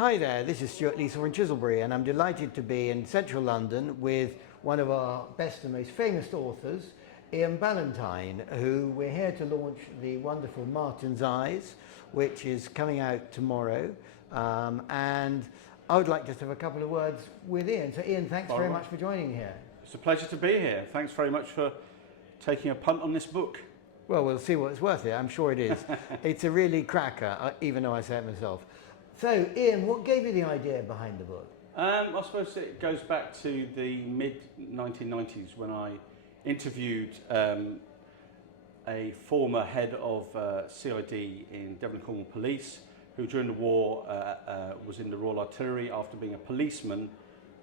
Hi there, this is Stuart Leasor in Chiselbury, and I'm delighted to be in central London with one of our best and most famous authors, Ian Ballantyne, who we're here to launch the wonderful Martin's Eyes, which is coming out tomorrow. And I would like just to have a couple of words with Ian. So Ian, thanks very much for joining here. It's a pleasure to be here. Thanks very much for taking a punt on this book. Well, we'll see what it's worth here. I'm sure it is. It's a really cracker, even though I say it myself. So, Ian, what gave you the idea behind the book? I suppose it goes back to the mid-1990s when I interviewed a former head of CID in Devon and Cornwall Police, who during the war was in the Royal Artillery after being a policeman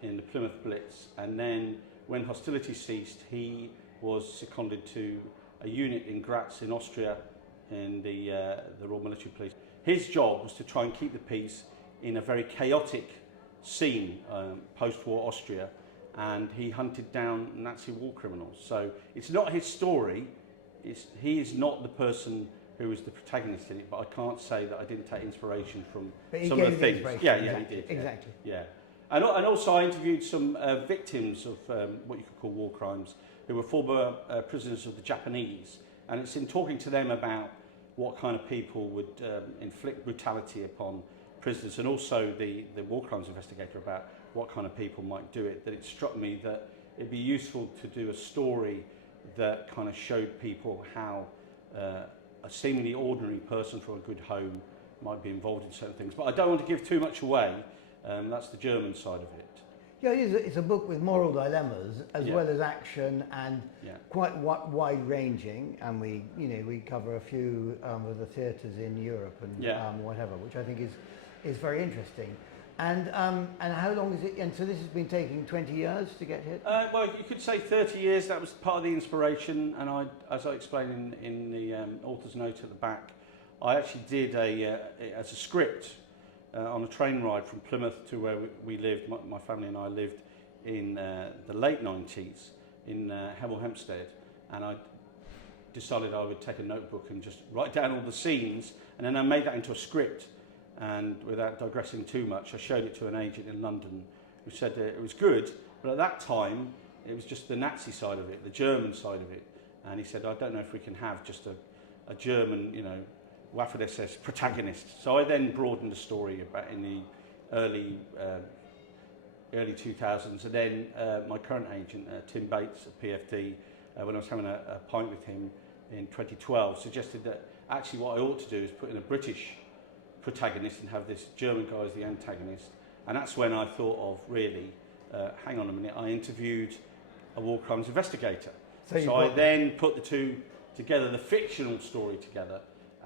in the Plymouth Blitz. And then when hostilities ceased, he was seconded to a unit in Graz in Austria in the Royal Military Police. His job was to try and keep the peace in a very chaotic scene, post-war Austria, and he hunted down Nazi war criminals. So it's not his story, he is not the person who was the protagonist in it, but I can't say that I didn't take inspiration from some of the things. Yeah, exactly, he did. Exactly. Yeah. And also I interviewed some victims of what you could call war crimes, who were former prisoners of the Japanese, and it's in talking to them about what kind of people would inflict brutality upon prisoners, and also the war crimes investigator about what kind of people might do it, that it struck me that it'd be useful to do a story that kind of showed people how a seemingly ordinary person from a good home might be involved in certain things. But I don't want to give too much away. That's the German side of it. Yeah, it's a book with moral dilemmas as well as action and quite wide-ranging. And we cover a few of the theatres in Europe and whatever, which I think is very interesting. And how long is it? And so this has been taking 20 years to get here. Well, you could say 30 years. That was part of the inspiration. And as I explained in the author's note at the back, I actually did as a script. On a train ride from Plymouth to where we lived, my family and I lived in the late 90s in Hemel Hempstead, and I decided I would take a notebook and just write down all the scenes, and then I made that into a script, and without digressing too much, I showed it to an agent in London who said that it was good, but at that time it was just the Nazi side of it, the German side of it, and he said, I don't know if we can have just a German, Waffen-SS protagonist. So I then broadened the story about in the early 2000s, and then my current agent, Tim Bates at PFD, when I was having a pint with him in 2012, suggested that actually what I ought to do is put in a British protagonist and have this German guy as the antagonist. And that's when I thought of really, hang on a minute, I interviewed a war crimes investigator. So I then put the two together, the fictional story together,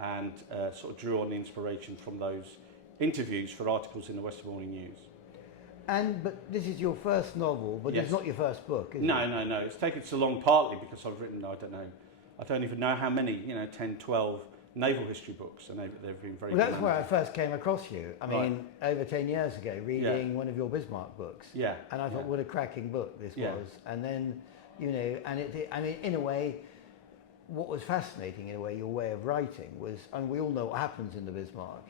and sort of drew on the inspiration from those interviews for articles in the Western Morning News. But this is your first novel, but it's not your first book, is it? No. It's taken so long partly because I've written, I don't even know how many, 10, 12 naval history books, and they've been very good. Well, that's where I first came across you. I mean, over 10 years ago, reading one of your Bismarck books. Yeah. And I thought, what a cracking book this was. And then, in a way, what was fascinating in a way, your way of writing was, and we all know what happens in the Bismarck,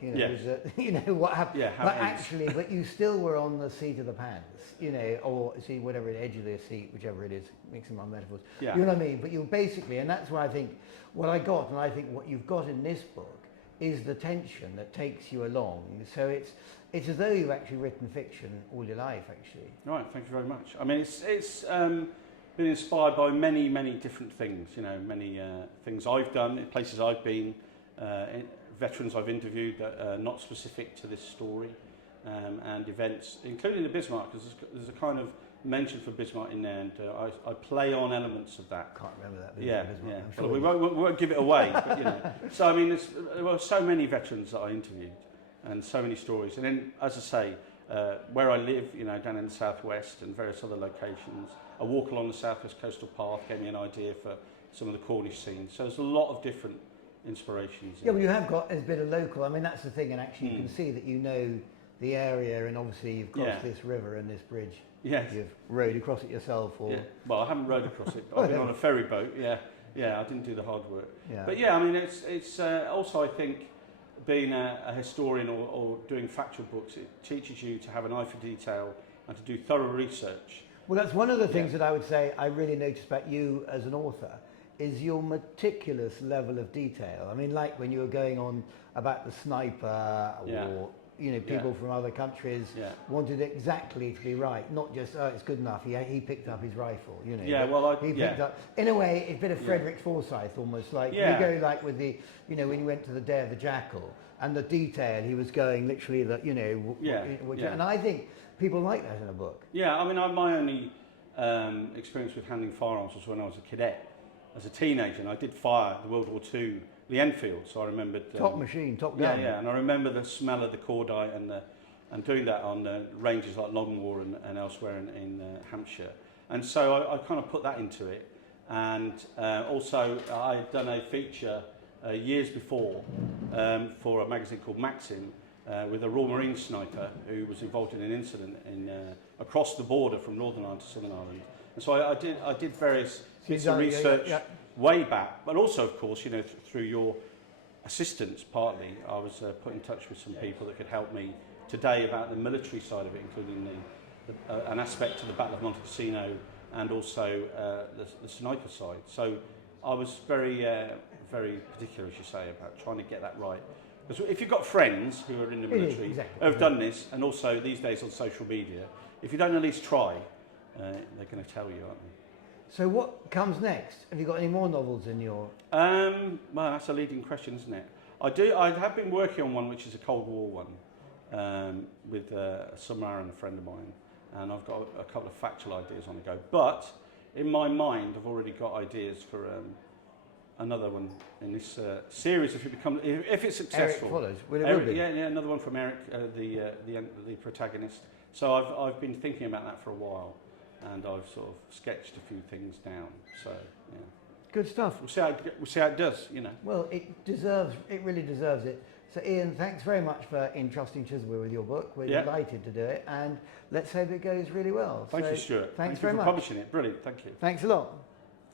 what happened, but you still were on the seat of the pants, or see whatever, edge of the seat, whichever it is, mixing my metaphors, you know what I mean? But you basically, and that's where I think, what I got, and I think what you've got in this book is the tension that takes you along. So it's as though you've actually written fiction all your life, actually. Right, thank you very much. I mean, it's been inspired by many, many different things, many things I've done, places I've been, veterans I've interviewed that are not specific to this story, and events, including the Bismarck, because there's a kind of mention for Bismarck in there, and I play on elements of that. Can't remember that. Bismarck. Sure we won't give it away, but So I mean, there were so many veterans that I interviewed, and so many stories, and then, as I say, where I live, down in the southwest and various other locations. I walk along the southwest coastal path, gave me an idea for some of the Cornish scenes. So there's a lot of different inspirations. Yeah, well, you have got a bit of local. I mean, that's the thing, and actually you can see that you know the area, and obviously you've crossed this river and this bridge. Yes. You've rowed across it yourself, or well, I haven't rowed across it. I've been on a ferry boat. Yeah, I didn't do the hard work. Yeah. But I mean, it's also, I think being a historian or doing factual books, it teaches you to have an eye for detail and to do thorough research. Well, that's one of the things that I would say I really noticed about you as an author is your meticulous level of detail. I mean, like when you were going on about the sniper or, you know, people from other countries wanted exactly to be right, not just, oh, it's good enough, he picked up his rifle, you know. Yeah, well, he picked up, in a way, it's a bit of Frederick Forsyth almost, like, you go like with the, you know, when you went to the Day of the Jackal, and the detail, he was going literally, the, you know, and I think people like that in a book. Yeah, I mean, my only experience with handling firearms was when I was a cadet. As a teenager, and I did fire the World War II, the Enfield, so I remembered... top machine, top gun. Yeah, and I remember the smell of the cordite and doing that on ranges like Longmoor and elsewhere in Hampshire. And so I kind of put that into it. And also, I had done a feature years before for a magazine called Maxim with a Royal Marine sniper who was involved in an incident across the border from Northern Ireland to Southern Ireland. And so I did various bits of research way back, but also, of course, you know, through your assistance partly, I was put in touch with some people that could help me today about the military side of it, including an aspect of the Battle of Monte Cassino and also the sniper side. So I was very, very particular, as you say, about trying to get that right. Because if you've got friends who are in the military who have done this, and also these days on social media, if you don't at least try, they're going to tell you, aren't they? So what comes next? Have you got any more novels in your... well, that's a leading question, isn't it? I have been working on one which is a Cold War one with a submarine friend of mine, and I've got a couple of factual ideas on the go. But in my mind, I've already got ideas for another one in this series if it's successful. Eric follows. Well, it will be. Yeah, another one from Eric, the protagonist. So I've been thinking about that for a while, and I've sort of sketched a few things down. So yeah, good stuff. We'll see how it does. You know. Well, it really deserves it. So Ian, thanks very much for entrusting Chisholm with your book. We're delighted to do it, and let's hope it goes really well. Thank you, Stuart. Thanks very much for publishing it. Brilliant. Thank you. Thanks a lot.